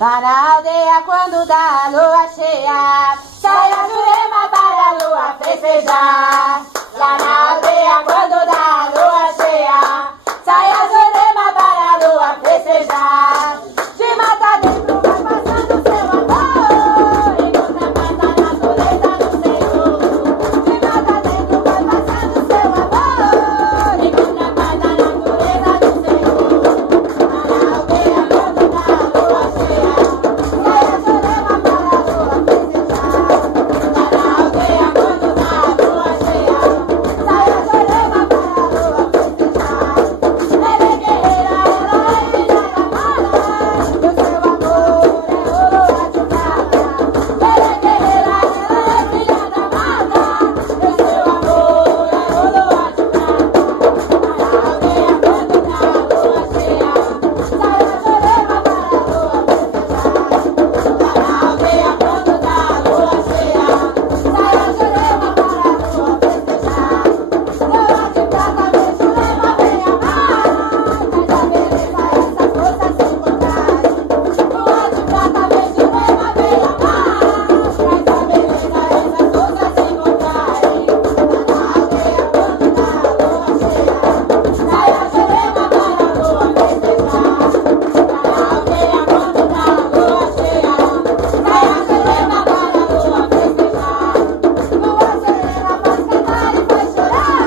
Lá na aldeia quando dá a lua cheia, sai a Jurema para a lua festejar. Lá na aldeia quando dá a lua cheia, sai a Jurema para a lua festejar. De mata dentro vai passando seu amor, encontra paz na natureza do Senhor. De mata dentro vai passando seu amor, encontra paz na natureza do Senhor. Lá na aldeia quando dá a lua cheia, sai a Jurema para a lua festejar. Lá na aldeia quando dá a lua cheia, sai a Jurema para a lua festejar. Ela é guerreira, ela é filha da mata, e o seu amor é ouro de prata. Ela é guerreira, ela é filha da mata, e o seu amor é ouro de prata. Lá na aldeia quando dá a lua cheia, sai a Jurema para a lua festejar. Lá na aldeia quando dá a lua cheia, sai a Jurema para a lua festejar. Lua de prata, vem Jurema, vem amar, mas a beleza essas forças se encontrarem. Lua de prata, vem Jurema, vem amar, mas a beleza essas forças se encontrarem. Lá na aldeia quando dá a lua cheia, sai a Jurema para a lua festejar. Lá na aldeia quando dá a lua cheia, sai a Jurema para a lua festejar. Lua serena faz cantar e faz chorar,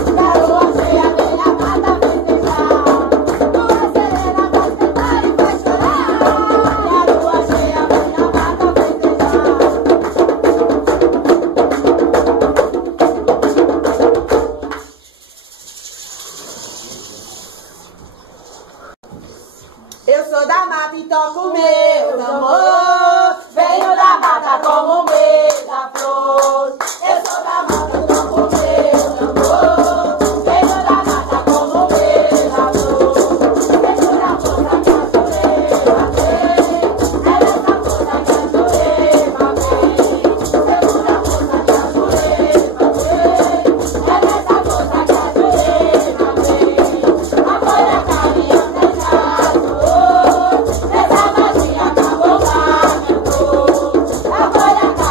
e a lua cheia vem a mata festejar. Lua serena faz cantar e faz chorar, e a lua cheia vem a mata festejar. Eu sou da mata e toco meu tambor, venho da mata como um beija-flor. Eu sou da mata e toco meu tambor, venho da mata como um beija-flor. Segura a força que a Jurema tem, é nessa força que a Jurema vem. Segura a força que a Jurema tem, é nessa força que a Jurema vem. Apoia a carinha nessa magia cabocla cantou. Apoia a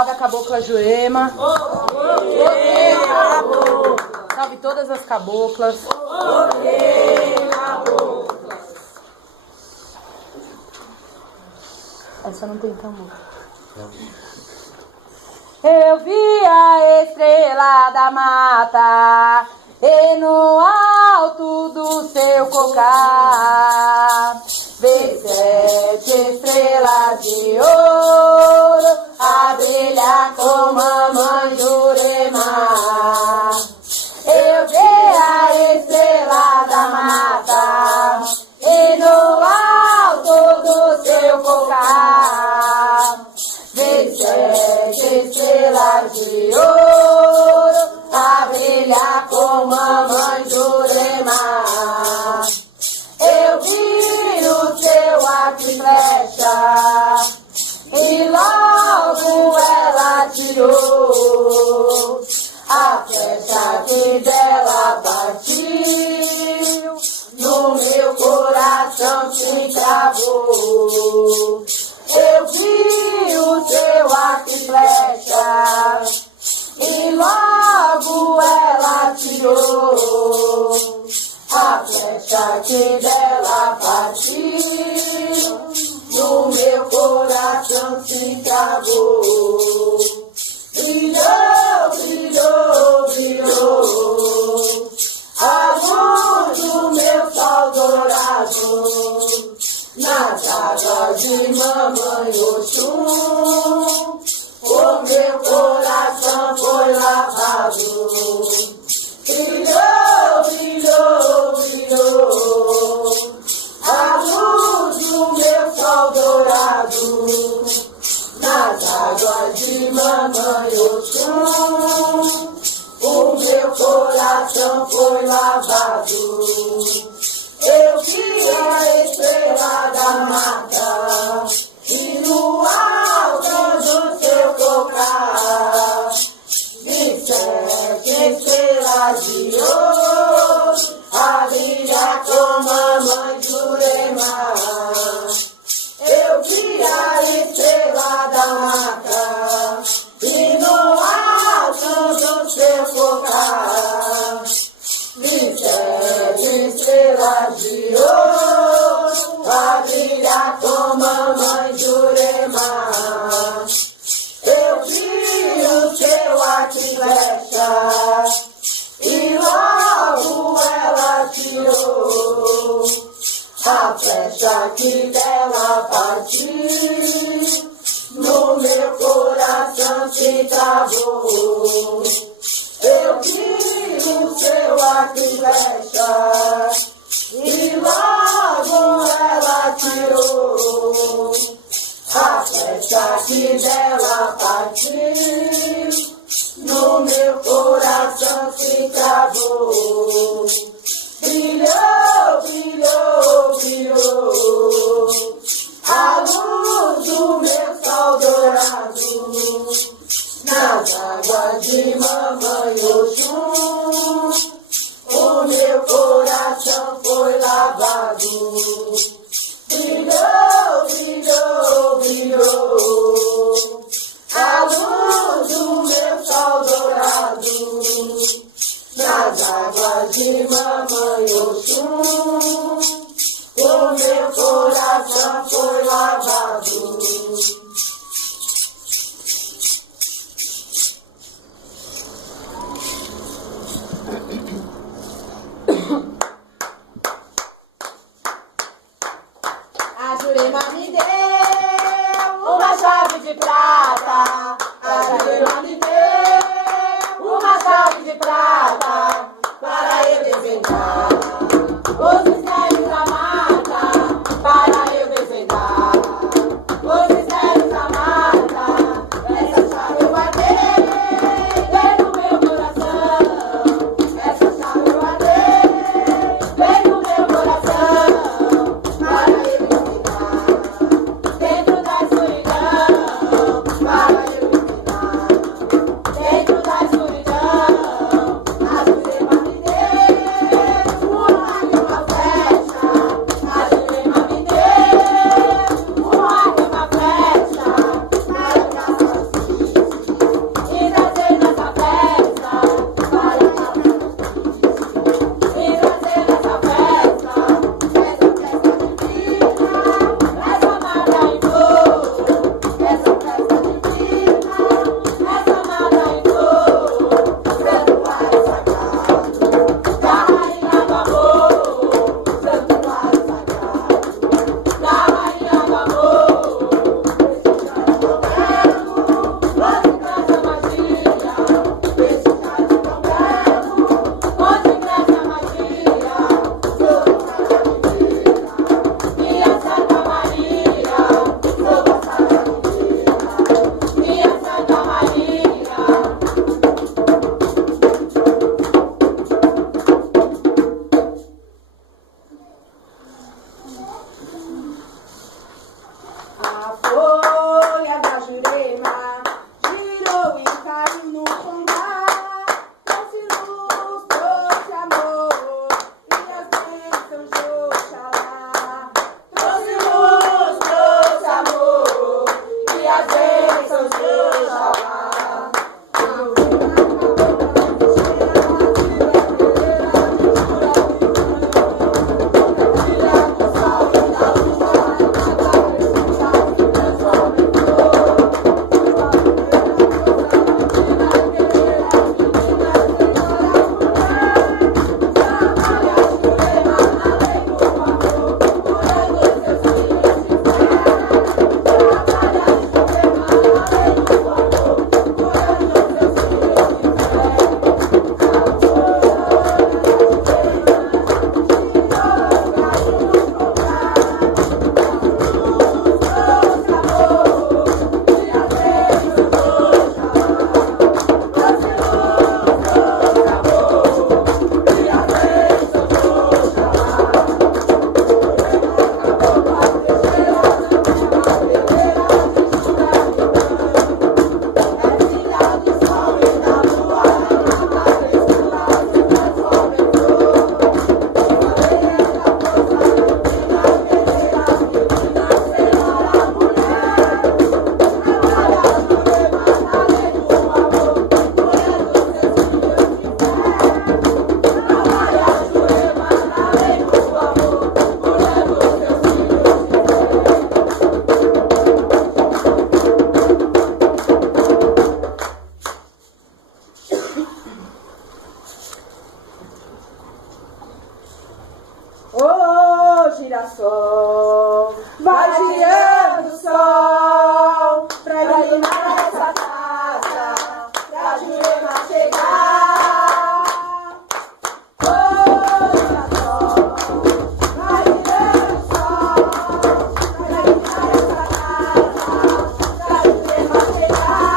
Salve a cabocla Jurema. Salve todas as caboclas. Essa não tem tambor. Eu vi a estrela da mata e no alto do seu cocar vi 7 estrelas de ouro a brilhar como a mãe Jurema. Eu vi a estrela da mata e no alto do seu cocar vi 7 estrelas de ouro a brilhar como a mãe Jurema. Eu vi no seu arco e flecha e logo ela tirou a flecha que dela partiu, no meu coração se encravou. Eu vi o seu arco e flecha e logo ela tirou a flecha que dela partiu, no meu coração se encravou. Brilhou, brilhou, brilhou a luz do meu sol dourado nas águas de mamãe Oxum. O meu coração foi lavado. Brilhou, brilhou, brilhou a luz do meu sol dourado nas águas de mamãe Oxum. O meu coração foi lavado. Eu vi a estrela da mata e no alto do seu cocar vi 7 estrelas de ouro a brilhar como a mãe Jurema. Eu vi a estrela da mata e no alto do seu cocar vi 7 estrelas de ouro a brilhar como a mãe Jurema. Eu vi o seu arco e flecha e logo ela tirou a flecha que dela partiu, no meu coração se travou. Eu vi o seu arco e flecha e logo ela tirou a flecha que dela partiu, no meu coração se travou. Brilhou, brilhou, brilhou a luz do meu sol dourado nas águas de mamãe Oxum. O meu coração foi lavado. Brilhou, brilhou, brilhou a luz do meu sol dourado nas águas de mamãe Oxum. O meu coração foi lavado. A Jurema me deu uma chave de prata. A Jurema me deu uma chave de prata para eu desvendar os mistérios da mata, para eu desvendar os mistérios da mata. Essa chave eu guardei dentro do meu coração. Essa chave eu guardei dentro do meu coração para eu desvendar dentro da escuridão, para eu desvendar dentro da escuridão. A Jurema me deu girassol, vai girando o sol, pra iluminar essa casa, pra Jurema chegar. Oh, girassol, vai girando o sol, pra iluminar essa casa, pra Jurema chegar.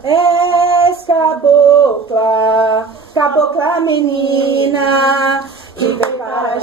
És cabocla, cabocla menina, que vem para